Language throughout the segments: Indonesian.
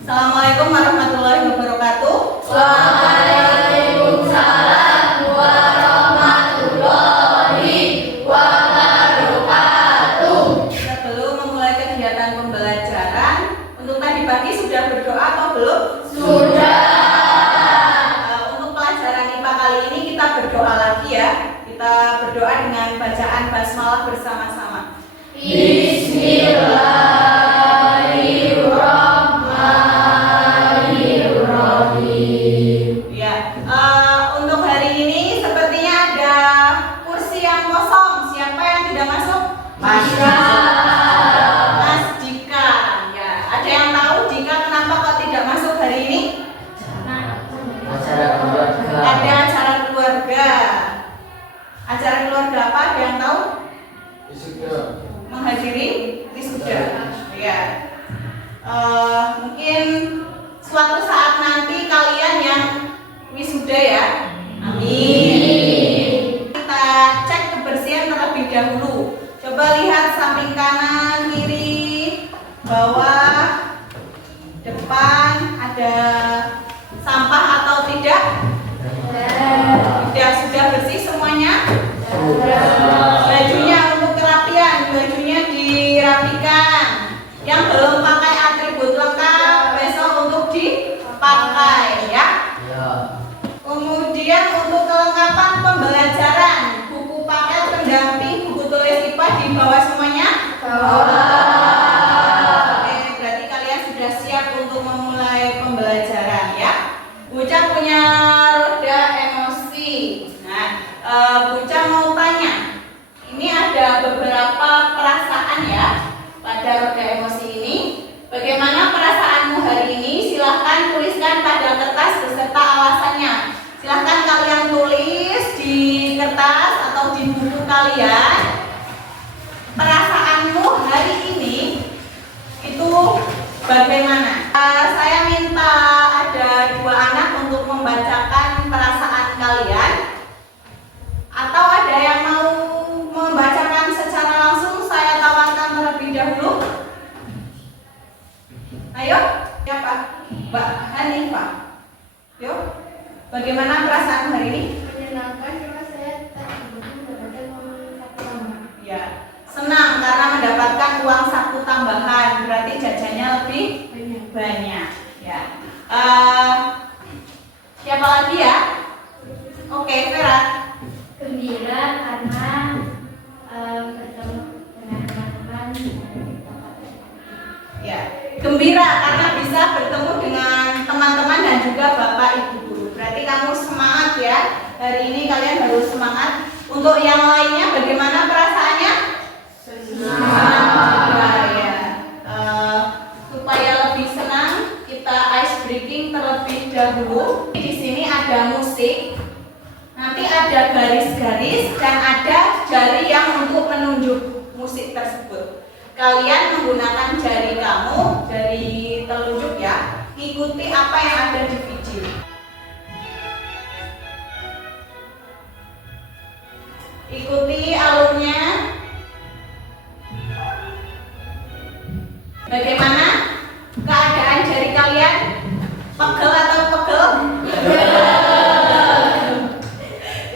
Assalamualaikum warahmatullahi wabarakatuh. Waalaikumsalam warahmatullahi wabarakatuh. Sebelum memulai kegiatan pembelajaran, untuk tadi pagi sudah berdoa atau belum? Sudah. Untuk pelajaran IPA kali ini kita berdoa lagi ya. Kita berdoa dengan bacaan basmalah bersama-sama. Bismillahirrahmanirrahim. Ya, untuk hari ini sepertinya ada kursi yang kosong. Siapa yang tidak masuk? Mas Dika. Ya, ada yang tahu Dika kenapa kok tidak masuk hari ini? Acara keluarga. Ada acara keluarga. Acara keluarga apa? Ada yang tahu? Menghadiri wisuda. Ya. Mungkin suatu saat nanti kalian yang wisuda ya. Amin. Kita cek kebersihan terlebih dahulu. Coba lihat samping kanan, kiri, bawah, depan ada sampah atau tidak? Tidak, sudah bersih semuanya? Bajunya untuk kerapian, bajunya dirapikan. Yang belum pakai atribut lengkap besok untuk dipakai ya. Kemudian untuk kelengkapan pembelajaran, buku paket pendamping, buku tulis IPA di bawah semuanya? Oke, berarti kalian sudah siap untuk memulai pembelajaran ya. Buca punya roda emosi. Nah, Buca mau tanya, ini ada beberapa perasaan ya pada roda emosi ini. Bagaimana perasaanmu hari ini? Silahkan tuliskan pada kertas beserta alasannya. Silahkan kalian tulis di kertas atau di buku kalian. Perasaanmu hari ini itu bagaimana? Saya minta ada dua anak untuk membacakan perasaan kalian. Atau ada yang mau membacakan secara langsung, saya tawarkan terlebih dahulu. Ayo, siapa? Mbak Hanifah. Yuk, bagaimana perasaan hari ini? Menyenangkan karena saya tadi mendapatkan uang saku tambahan. Ya, senang karena mendapatkan uang saku tambahan. Berarti jajannya lebih banyak. Ya. Siapa lagi ya? Oke, Vera. Gembira karena bertemu dengan teman-teman dari tempat yang Ya, gembira karena bisa bertemu dengan teman-teman dan juga Bapak Ibu guru. Berarti kamu semangat ya. Hari ini kalian harus semangat. Untuk yang lainnya bagaimana perasaannya? Senang juga ya. Supaya lebih senang, kita ice breaking terlebih dahulu. Di sini ada musik. Nanti ada garis-garis dan ada jari yang untuk menunjuk musik tersebut. Kalian menggunakan jari kamu, jari telunjuk ya, ikuti apa yang ada di video. Ikuti alurnya. Bagaimana keadaan jari kalian? Pegel atau pegel?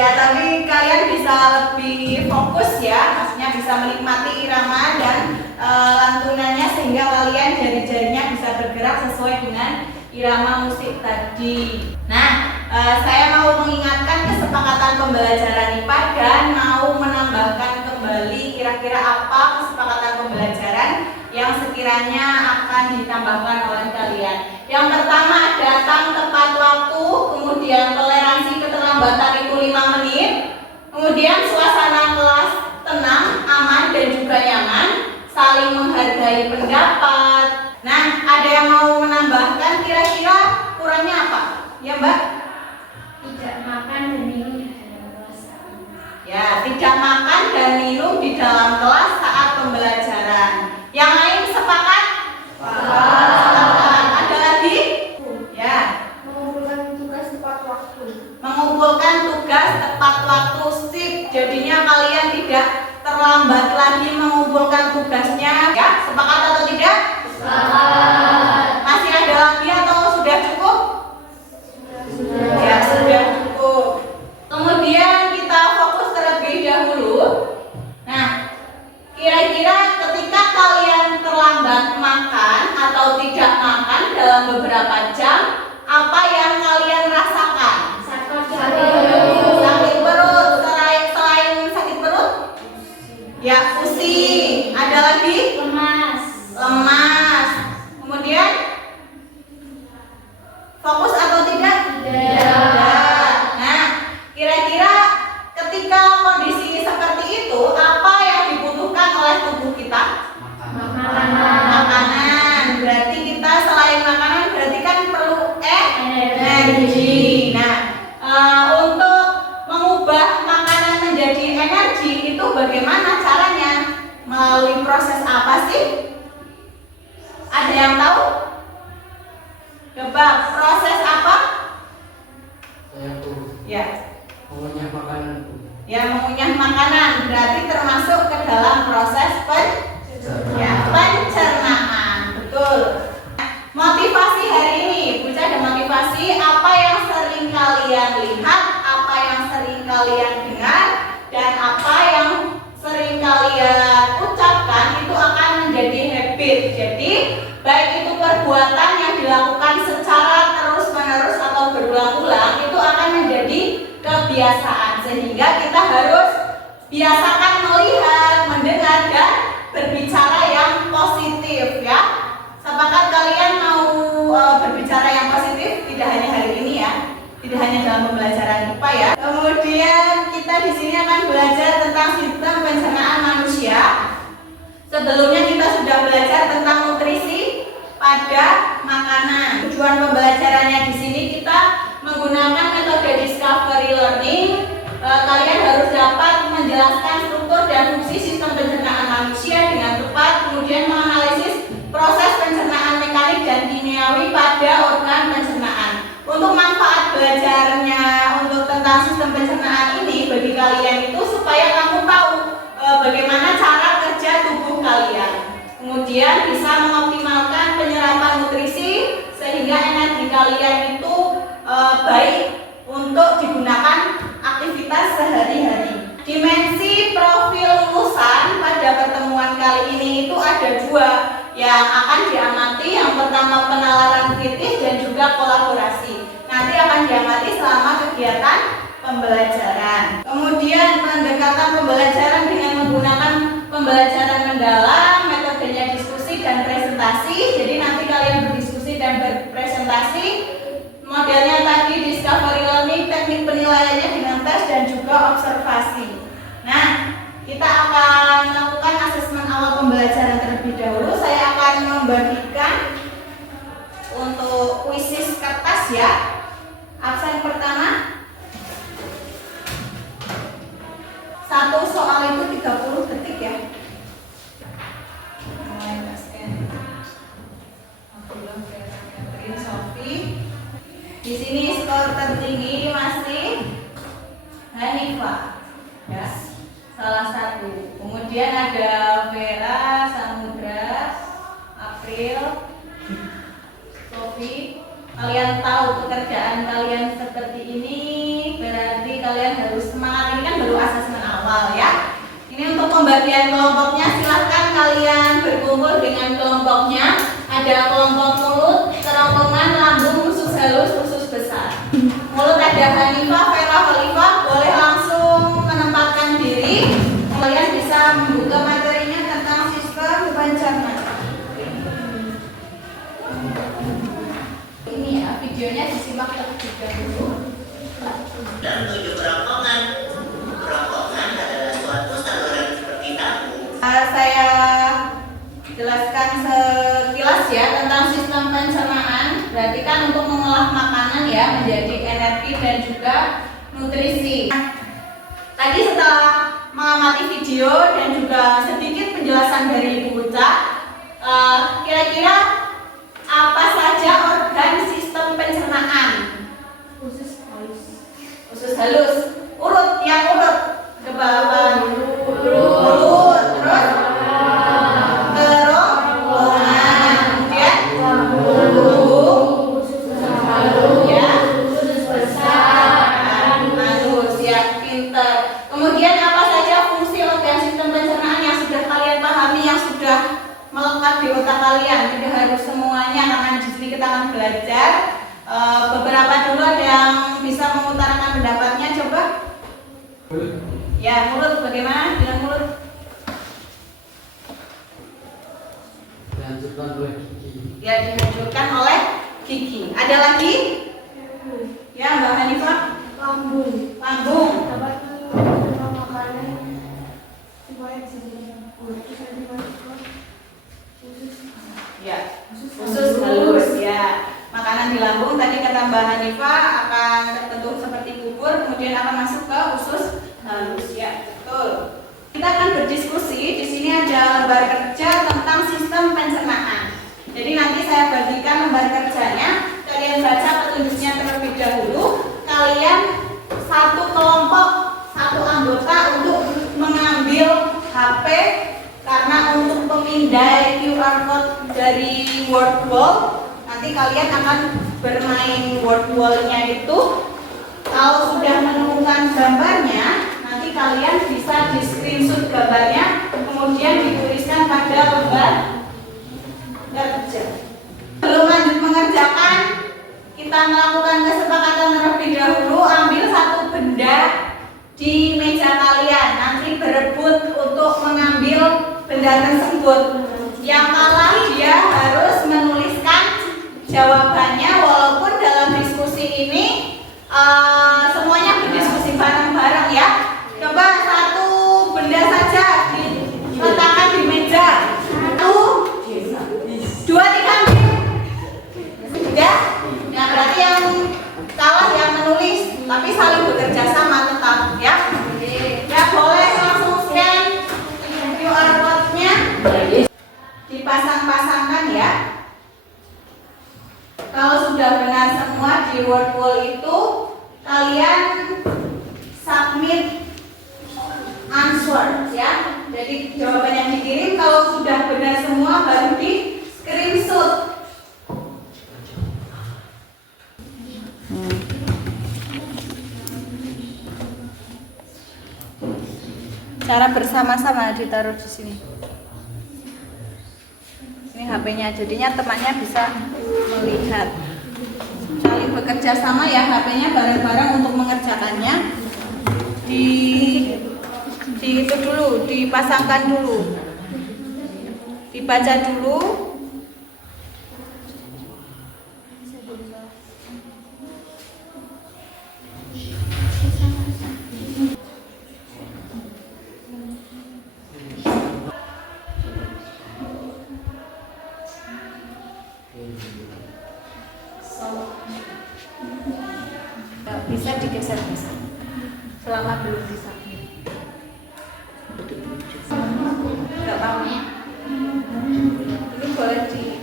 Ya, tapi kalian bisa lebih fokus ya, maksudnya bisa menikmati irama dan lantunannya sehingga kalian jari-jarinya bisa bergerak sesuai dengan irama musik tadi. Nah, saya mau mengingatkan kesepakatan pembelajaran IPA dan mau menambahkan kembali kira-kira apa kesepakatan pembelajaran yang sekiranya akan ditambahkan oleh kalian. Yang pertama, datang tepat waktu, kemudian toleransi keterlambatan itu 5 menit, kemudian suasana kelas tenang, aman dan juga nyaman, saling menghargai pendapat. Nah, ada yang mau menambahkan kira-kira kurangnya apa? Ya, Mbak? tidak makan dan minum di dalam kelas. Ya, tidak makan dan minum di dalam kelas saat pembelajaran. Yang lain sepakat? Sepakat. Ada lagi? Ya. Mengumpulkan tugas tepat waktu. Mengumpulkan tugas tepat waktu, sip. Jadinya kalian tidak terlambat lagi mengumpulkan tugasnya. Ya, sepakat atau tidak? Sepakat. Masih ada dalam beberapa jam, apa yang kalian rasakan? Sakit perut. Selain sakit perut? Ya, pusing. Ada lagi? Lemas. Kemudian fokus atau tidak? Tidak. Nah, kira-kira ketika kondisi seperti itu, apa yang dibutuhkan oleh tubuh kita? Makanan. Berarti kita selain makanan berarti kan perlu energi. Nah, untuk mengubah makanan menjadi energi itu bagaimana caranya? Melalui proses apa sih? Ada yang tahu? Coba, proses apa? Ya. Mengunyah makanan. Ya, mengunyah makanan berarti termasuk ke dalam proses pencernaan. Betul. Motivasi hari ini, Buca ada motivasi apa yang sering kalian lihat, apa yang sering kalian dengar, dan apa yang sering kalian ucapkan itu akan menjadi habit. Jadi baik itu perbuatan yang dilakukan secara terus-menerus atau berulang-ulang itu akan menjadi kebiasaan, sehingga kita harus biasakan melihat, mendengar, dan berbicara yang positif ya. Sepakat kalian mau berbicara yang positif tidak hanya hari ini ya, tidak hanya dalam pembelajaran IPA ya. Kemudian kita di sini akan belajar tentang sistem pencernaan manusia. Sebelumnya kita sudah belajar tentang nutrisi pada makanan. Tujuan pembelajarannya di sini kita menggunakan metode discovery learning. Kalian harus dapat menjelaskan struktur dan fungsi sistem pencernaan manusia dengan tepat, kemudian menganalisis proses pencernaan mekanik dan kimiawi pada organ pencernaan. Untuk manfaat belajarnya untuk tentang sistem pencernaan ini bagi kalian itu supaya kamu tahu bagaimana cara kerja tubuh kalian. Kemudian bisa mengoptimalkan penyerapan nutrisi sehingga energi kalian itu baik untuk digunakan aktivitas sehari-hari. Dimensi profil lulusan pada pertemuan kali ini itu ada dua yang akan diamati. Yang pertama penalaran kritis dan juga kolaborasi. Nanti akan diamati selama kegiatan pembelajaran. Kemudian pendekatan pembelajaran dengan menggunakan pembelajaran mendalam, metodenya diskusi dan presentasi. Jadi nanti kalian berdiskusi dan berpresentasi. Modelnya tadi discovery learning, teknik penilaiannya dengan tes dan juga observasi. Nah, kita akan melakukan asesmen awal pembelajaran terlebih dahulu. Saya akan membagikan untuk kuisis kertas ya. Absen pertama. Satu soal itu 30 detik ya. Mulai basket. Abdullah Catherine Sophie. Di sini skor tertinggi masih Hanifah, ya, salah satu. Kemudian ada Vera, Samudra, April, Sofi. Kalian tahu pekerjaan kalian seperti ini, berarti kalian harus semangat. Ini kan baru asesmen awal ya. Ini untuk pembagian kelompoknya, silahkan kalian berkumpul dengan kelompoknya. Ada kelompok mulut, kerongkongan, lambung, usus halus, usus besar. Mulut ada Hanifah, Vera, Khalifah, boleh langsung menempatkan diri. Kalian bisa membuka materinya tentang sistem pencernaan. Ini ya, videonya disimak terlebih dahulu. Dan menuju kerongkongan. Kerongkongan adalah suatu saluran seperti tahu. Saya jelaskan sekilas ya tentang sistem pencernaan. Berarti kan untuk mengolah makanan ya menjadi energi dan juga nutrisi. Tadi setelah mengamati video dan juga sedikit penjelasan dari Ibu Uca, kira-kira apa saja organ sistem pencernaan? Usus halus. Usus halus. Urut, yang urut ke bawah. Mulut, terus kerongkongan, kemudian lambung, ya, usus besar, halus, ya, pinter. Kemudian apa saja fungsi organ sistem pencernaan yang sudah kalian pahami, yang sudah melekat di otak kalian. Tidak harus semuanya karena di sini kita akan belajar. Beberapa dulu ada yang bisa mengutarakan pendapatnya, coba. Ya, mulut bagaimana? Bilang mulut. Dihancurkan oleh gigi. Ya, dihancurkan oleh gigi. Ada lagi? Ya, Mbak Hanifah. Lambung. Lambung. Dapat menerima makanan supaya bisa dimakan. Terus nanti masuk ke usus. Ya, usus halus ya. Makanan di lambung tadi kata Mbak Hanifah akan terbentuk seperti bubur, kemudian akan masuk ke usus halus ya. Betul. Kita akan berdiskusi. Di sini ada lembar kerja tentang sistem pencernaan. Jadi nanti saya bagikan lembar kerjanya. Kalian baca petunjuknya terlebih dahulu. Kalian satu kelompok, satu anggota untuk mengambil HP karena untuk memindai QR code dari word wall. Nanti kalian akan bermain word wall-nya itu. Kalau sudah menemukan gambarnya, nanti kalian bisa di screenshot gambarnya, kemudian dituliskan pada lembar kerja. Belum lanjut mengerjakan, kita melakukan kesepakatan terlebih dahulu. Ambil satu benda di meja kalian, nanti berebut untuk mengambil benda tersebut. Yang kalah dia harus menuliskan jawabannya, walaupun dalam diskusi ini semuanya berdiskusi bareng-bareng ya. Coba satu benda saja diletakkan di meja. 1, 2, 3, ambil. Sudah? Ya, berarti yang kalah yang menulis, tapi saling bekerja sama tetap ya. Ya, boleh langsung scan QR code-nya, dipasang-pasangkan ya. Kalau sudah benar semua di word wall itu, kalian submit answer ya. Jadi jawaban yang dikirim kalau sudah benar semua baru di screenshot. Cara bersama-sama ditaruh di sini. Ini HP-nya, jadinya temannya bisa melihat. Saling bekerja sama ya, HP-nya bareng-bareng untuk mengerjakannya. Di itu dulu, dipasangkan dulu, dibaca dulu. Bisa digeser-geser selama belum bisa. Enggak mau. Ini boleh di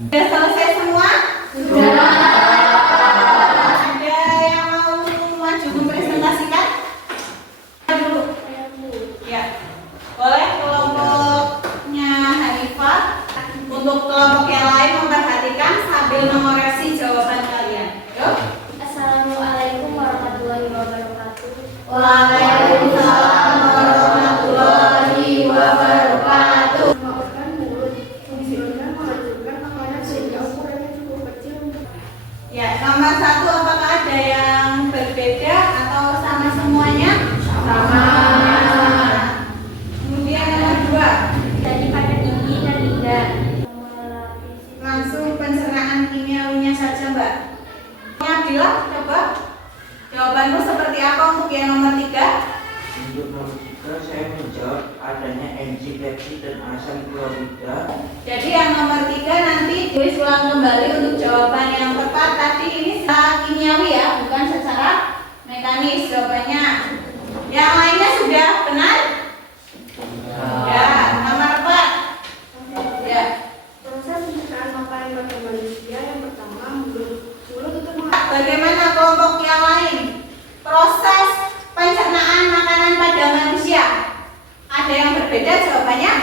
Sudah selesai semua? Sudah. Ada yang mau maju mempresentasikan? Dulu. Ya. Boleh kelompoknya Hanifah. Untuk kelompok yang lain memperhatikan sambil mengoreksi jawaban kalian. Yuk. Assalamualaikum warahmatullahi wabarakatuh. Waalaikumsalam warahmatullahi wabarakatuh. Memaafkan mulut, fungsinya menghancurkan makanan sehingga ukurannya cukup kecil untuk Ya, nomor 1 apakah ada yang berbeda atau sama semuanya? Sama. Kemudian nomor 2. daripada gigi dan lidah. Langsung pencernaan kimiawinya saja, Mbak. Abdillah, coba jawabanmu seperti apa untuk yang nomor 3? Untuk nomor 3 saya menjawab adanya enzim peptid dan asam klorida. Jadi yang nomor 3 nanti tulis ulang kembali untuk jawaban yang tepat. Tadi ini secara kimiawi ya, bukan secara mekanis jawabannya. Yang lainnya sudah benar? Ya, nomor 4. Ya. Proses pencernaan makanan pada manusia yang pertama mulut untuk Bagaimana kelompok yang lain? Proses pencernaan makanan pada manusia. Ada yang berbeda jawabannya?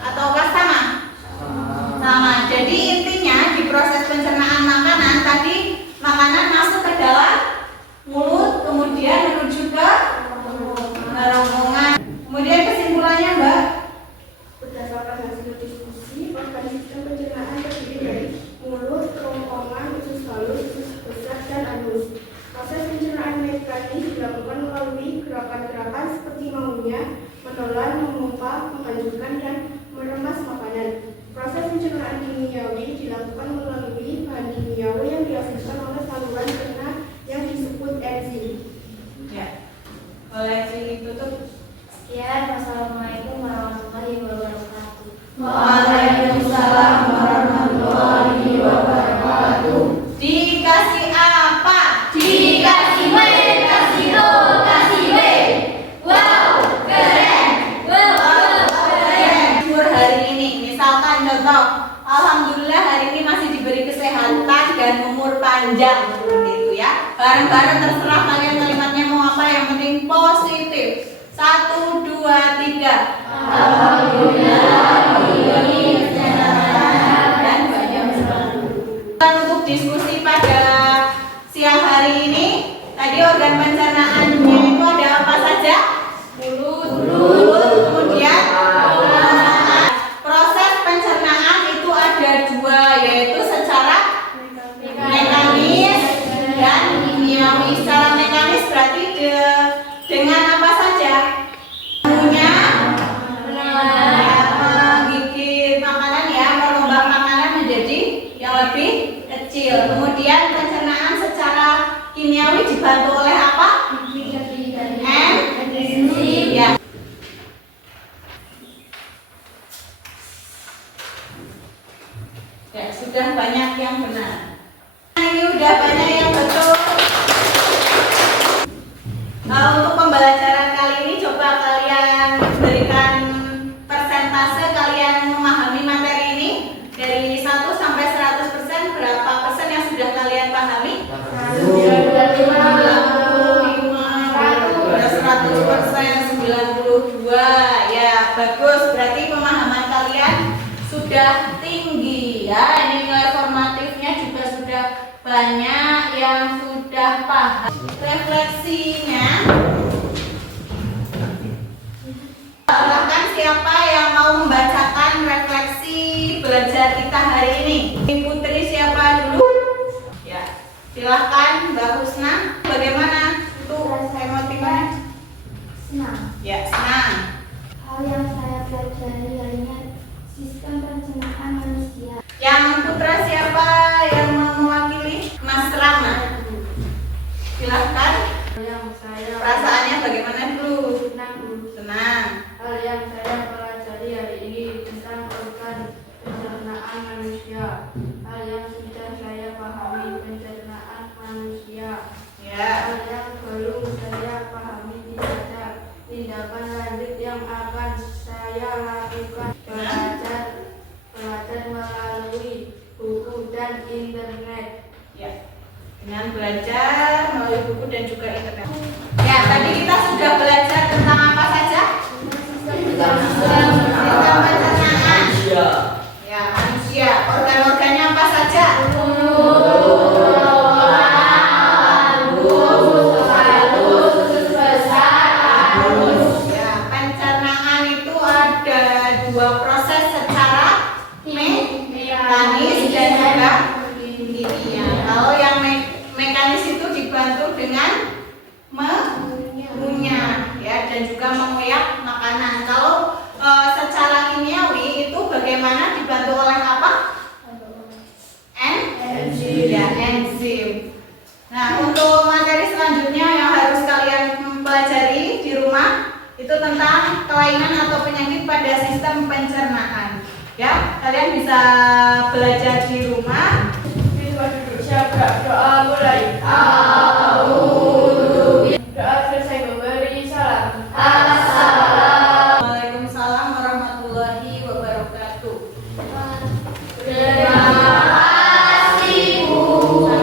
Ataukah sama? Sama. Jadi intinya di proses pencernaan makanan tadi makanan masuk ke dalam panjang seperti itu ya. Bareng-bareng terserah kalian kalimatnya mau apa, yang penting positif. 1, 2, 3. Dan banyak sekali. Untuk diskusi pada siang hari ini, tadi organ pencernaannya itu ada apa saja? Mulut, kemudian proses pencernaan itu ada dua, yaitu secara mekanis dan kimiawi. Secara mekanis berarti dengan apa saja? Menggigit makanan ya, merubah makanan menjadi yang lebih kecil. Kemudian pencernaan secara kimiawi dibantu oleh apa? Enzim ya. Ya, sudah banyak yang benar. Ini udah banyak yang betul. Untuk pembelajaran kali ini coba kalian berikan persentase kalian memahami materi ini dari 1 sampai 100%, berapa persen yang sudah kalian pahami? 100%, 92. Ya, bagus. Berarti pemahaman kalian sudah tinggi ya. Ini nilai formatifnya juga sudah banyak yang sudah paham. Refleksinya, silahkan siapa yang mau membacakan refleksi belajar kita hari ini. Putri siapa dulu? Ya, silahkan Mbak Husna. Bagaimana tuh emotinya? Senang. Ya, senang. Hal yang saya pelajari lainnya sistem pencernaan manusia. Yang putra siapa yang mau mewakili? Mas Rama. Silahkan. Yang saya Perasaannya bagaimana dulu? senang. Senang. Hal yang saya pelajari hari ini tentang organ pencernaan manusia. Hal yang sudah saya pahami pencernaan manusia. Ya. Hal yang belum saya pahami tidak ada tindakan lanjut yang akan saya lakukan. Belajar melalui buku dan internet. Ya. Dengan belajar melalui buku dan juga internet. Ya, tadi kita sudah belajar tentang apa saja? Sistem pencernaan. Ya, manusia. Organ-organnya apa saja? Ya, pencernaan itu ada dua proses, secara mekanis dan juga kimia. Kalau yang mekanis itu dibantu dengan mengunyah ya, dan juga mengoyak makanan. Kalau secara kimiawi itu bagaimana, dibantu oleh apa? Enzim. Ya, enzim. Nah, untuk materi selanjutnya yang harus kalian pelajari di rumah itu tentang kelainan atau penyakit pada sistem pencernaan. Ya, kalian bisa belajar di rumah. Siswa duduk siaga.